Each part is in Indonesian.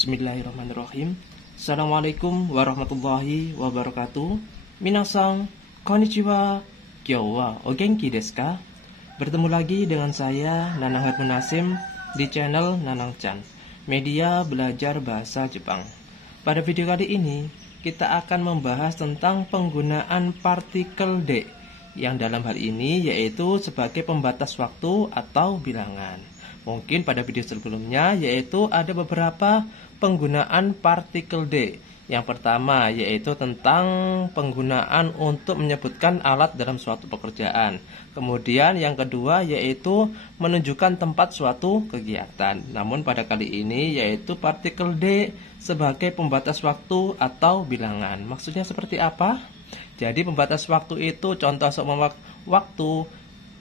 Bismillahirrahmanirrahim. Assalamualaikum warahmatullahi wabarakatuh. Minasan, konnichiwa, kyou wa o genki desu ka? Bertemu lagi dengan saya, Nanang Hatmun Nasim, di channel Nanang Chan, media belajar bahasa Jepang. Pada video kali ini, kita akan membahas tentang penggunaan partikel D, yang dalam hal ini yaitu sebagai pembatas waktu atau bilangan. Mungkin pada video sebelumnya yaitu ada beberapa penggunaan partikel D. Yang pertama yaitu tentang penggunaan untuk menyebutkan alat dalam suatu pekerjaan. Kemudian yang kedua yaitu menunjukkan tempat suatu kegiatan. Namun pada kali ini yaitu partikel D sebagai pembatas waktu atau bilangan. Maksudnya seperti apa? Jadi pembatas waktu itu contoh seumpama waktu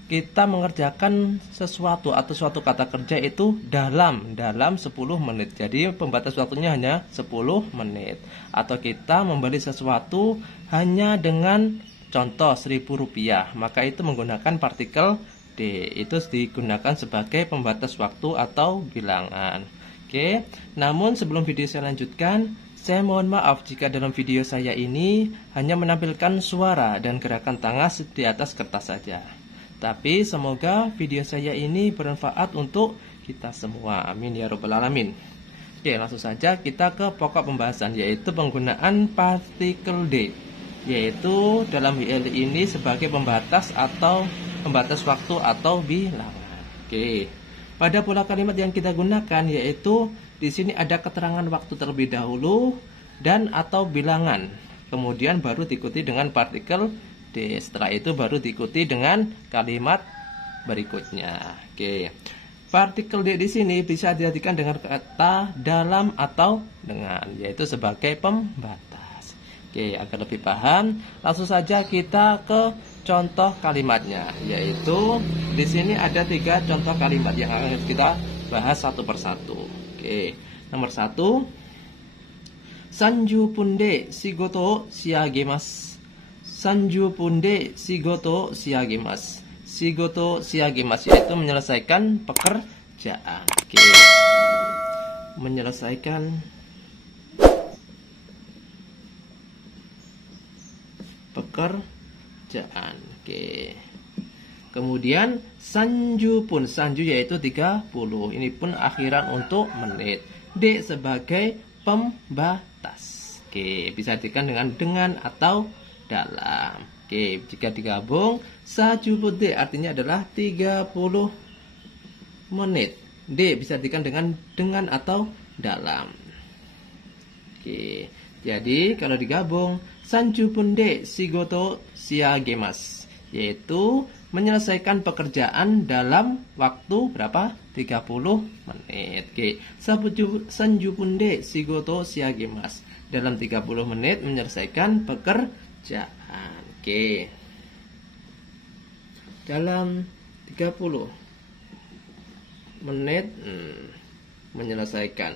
kita mengerjakan sesuatu atau suatu kata kerja itu dalam 10 menit. Jadi pembatas waktunya hanya 10 menit. Atau kita membeli sesuatu hanya dengan contoh Rp1.000, maka itu menggunakan partikel D. Itu digunakan sebagai pembatas waktu atau bilangan. Oke. Namun sebelum video saya lanjutkan, saya mohon maaf jika dalam video saya ini hanya menampilkan suara dan gerakan tangan di atas kertas saja. Tapi semoga video saya ini bermanfaat untuk kita semua. Amin ya rabbal alamin. Oke, langsung saja kita ke pokok pembahasan, yaitu penggunaan partikel D, yaitu dalam WL ini sebagai pembatas atau pembatas waktu atau bilangan. Oke. Pada pola kalimat yang kita gunakan yaitu di sini ada keterangan waktu terlebih dahulu dan atau bilangan. Kemudian baru diikuti dengan partikel D. Setelah itu baru diikuti dengan kalimat berikutnya. Oke. Partikel D di sini bisa diartikan dengan kata dalam atau dengan, yaitu sebagai pembatas. Oke, agar lebih paham, langsung saja kita ke contoh kalimatnya, yaitu di sini ada 3 contoh kalimat yang akan kita bahas satu persatu. Oke. Nomor 1, Sanju punde shigoto shiagemasu. Sanju punde shigoto shiagemasu. Shigoto shiagemasu yaitu menyelesaikan pekerjaan. Oke. Menyelesaikan pekerjaan. Oke. Kemudian sanju pun, sanju yaitu 30. Ini pun akhiran untuk menit. D sebagai pembatas. Oke, bisa diartikan dengan atau dalam. Oke, jika digabung sajuput D artinya adalah 30 menit. D bisa diartikan dengan atau dalam. Oke, jadi kalau digabung sanjupun D shigoto shiagemasu, yaitu menyelesaikan pekerjaan dalam waktu berapa? 30 menit. Oke, sanjupun D shigoto shiagemasu, dalam 30 menit menyelesaikan pekerjaan. Oke. Dalam 30 menit menyelesaikan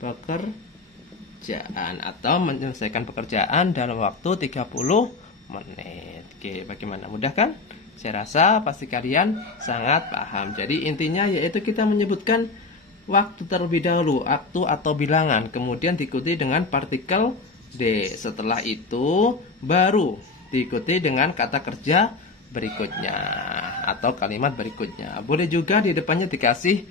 pekerjaan atau menyelesaikan pekerjaan dalam waktu 30 menit. Oke, bagaimana? Mudah kan? Saya rasa pasti kalian sangat paham. Jadi intinya yaitu kita menyebutkan waktu terlebih dahulu, waktu atau bilangan, kemudian diikuti dengan partikel D. Setelah itu baru diikuti dengan kata kerja berikutnya atau kalimat berikutnya. Boleh juga di depannya dikasih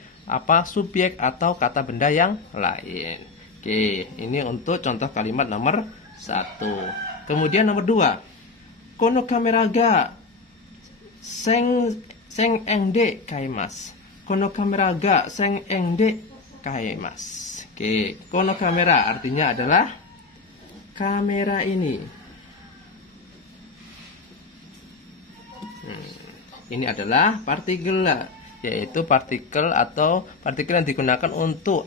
subjek atau kata benda yang lain. Oke, ini untuk contoh kalimat nomor 1. Kemudian nomor 2, kono kamera ga eng de kaimasu. Kono kamera ga eng de kaimasu. Oke, kono kamera artinya adalah kamera ini. Ini adalah partikel, yaitu partikel atau partikel yang digunakan untuk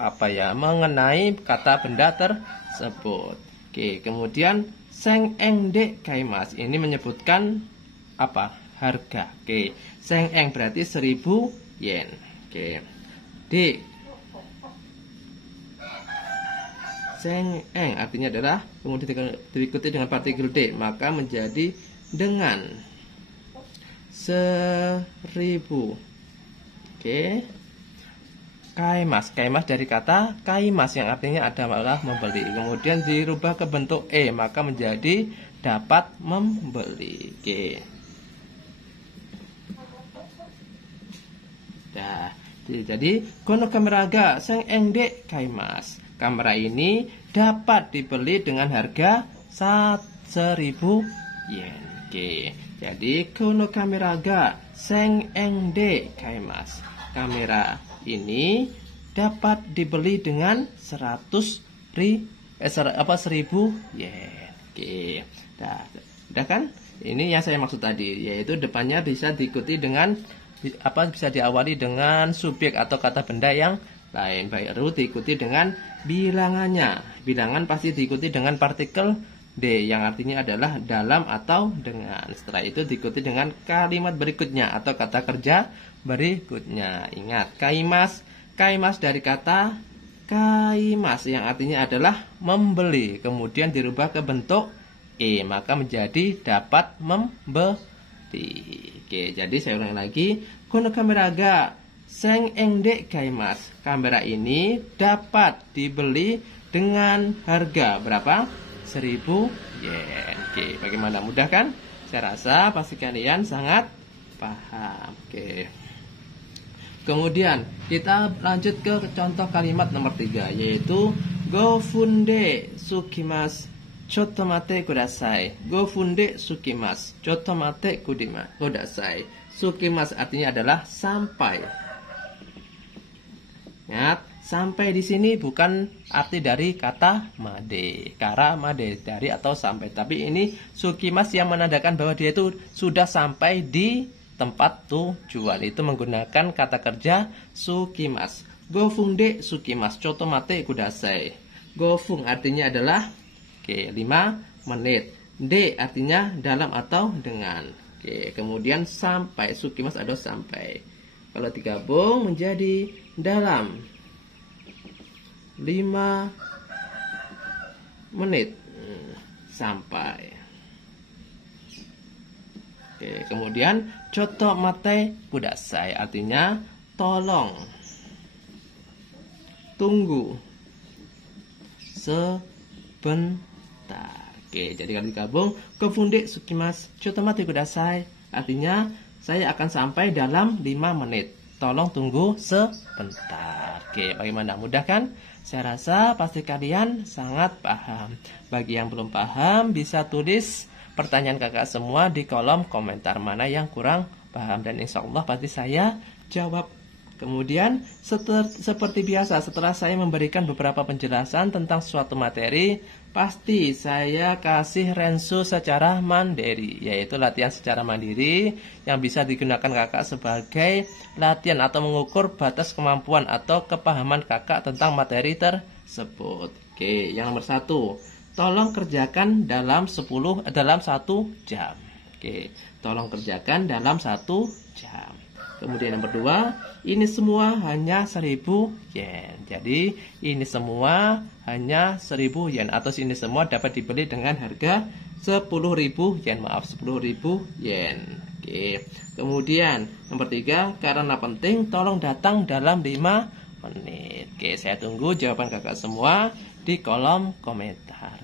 mengenai kata benda tersebut. Oke, kemudian seng eng de kaimasu ini menyebutkan harga. Oke, seng eng berarti 1000 yen. Oke. D seng eng artinya adalah kemudian diikuti dengan partikel D, maka menjadi dengan 1000. Oke. Kaimas. Kaimas dari kata kaimas yang artinya adalah membeli. Kemudian dirubah ke bentuk maka menjadi dapat membeli. Oke. Nah, jadi kono kamera ga seng engde kaimas. Kamera ini dapat dibeli dengan harga 1.000 yen. Oke. Jadi kono kamera ga seng engde kaimas. Kamera ini dapat dibeli dengan 1.000 yen. Oke. Udah kan? Ini yang saya maksud tadi, yaitu depannya bisa diikuti dengan bisa diawali dengan subjek atau kata benda yang lain, baru diikuti dengan bilangannya. Bilangan pasti diikuti dengan partikel D yang artinya adalah dalam atau dengan. Setelah itu diikuti dengan kalimat berikutnya atau kata kerja berikutnya. Ingat, kaimas. Kaimas dari kata kaimas yang artinya adalah membeli. Kemudian dirubah ke bentuk maka menjadi dapat membeli. Oke, jadi saya ulangi lagi. Kono kamera ga seng engde kaimas. Kamera ini dapat dibeli dengan harga berapa? 1.000 yen. Oke, bagaimana, mudah kan? Saya rasa pasti kalian sangat paham. Oke. Kemudian kita lanjut ke contoh kalimat nomor 3, yaitu go funde sukimas chotto mate kudasai. Go funde sukimas chotto mate kudasai. Sukimas artinya adalah sampai. Ingat, sampai di sini bukan arti dari kata made, kara made, dari atau sampai, tapi ini sukimas yang menandakan bahwa dia itu sudah sampai di tempat tujuan. Itu menggunakan kata kerja sukimas. Go funde sukimas chotto mate kudasai. Go fung artinya adalah 5 menit. D artinya dalam atau dengan. Kemudian sampai, sukimas adalah sampai. Kalau digabung menjadi dalam 5 menit sampai. Kemudian chotto mate kudasai artinya tolong tunggu sebentar. Jadi kalau digabung, go funde sukimas chotto mate kudasai artinya saya akan sampai dalam 5 menit. Tolong tunggu sebentar. Bagaimana, mudah kan? Saya rasa pasti kalian sangat paham. Bagi yang belum paham, bisa tulis pertanyaan kakak semua di kolom komentar mana yang kurang paham, dan insya Allah pasti saya jawab. Kemudian seperti biasa, setelah saya memberikan beberapa penjelasan tentang suatu materi, pasti saya kasih rensu secara mandiri, yaitu latihan secara mandiri yang bisa digunakan kakak sebagai latihan atau mengukur batas kemampuan atau kepahaman kakak tentang materi tersebut. Yang nomor 1, tolong kerjakan dalam 1 jam. Tolong kerjakan dalam 1 jam. Kemudian nomor 2, ini semua hanya 1.000 yen. Jadi ini semua hanya 1.000 yen, atau ini semua dapat dibeli dengan harga 10.000 yen. 10.000 yen. Kemudian nomor 3, karena penting tolong datang dalam 5 menit. Saya tunggu jawaban kakak semua di kolom komentar.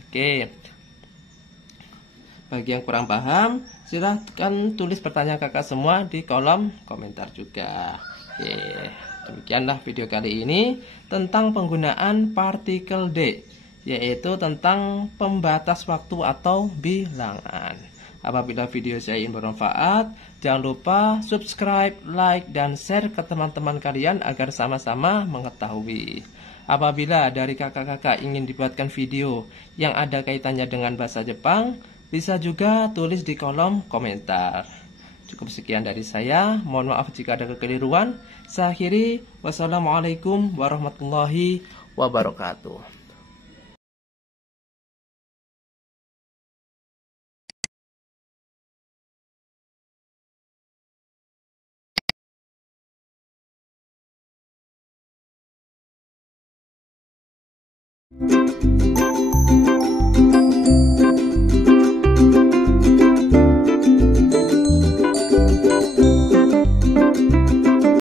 Bagi yang kurang paham, silahkan tulis pertanyaan kakak semua di kolom komentar juga. Demikianlah video kali ini tentang penggunaan partikel D, yaitu tentang pembatas waktu atau bilangan. Apabila video saya ini bermanfaat, jangan lupa subscribe, like, dan share ke teman-teman kalian agar sama-sama mengetahui. Apabila dari kakak-kakak ingin dibuatkan video yang ada kaitannya dengan bahasa Jepang, bisa juga tulis di kolom komentar. Cukup sekian dari saya. Mohon maaf jika ada kekeliruan. Saya akhiri. Wassalamualaikum warahmatullahi wabarakatuh.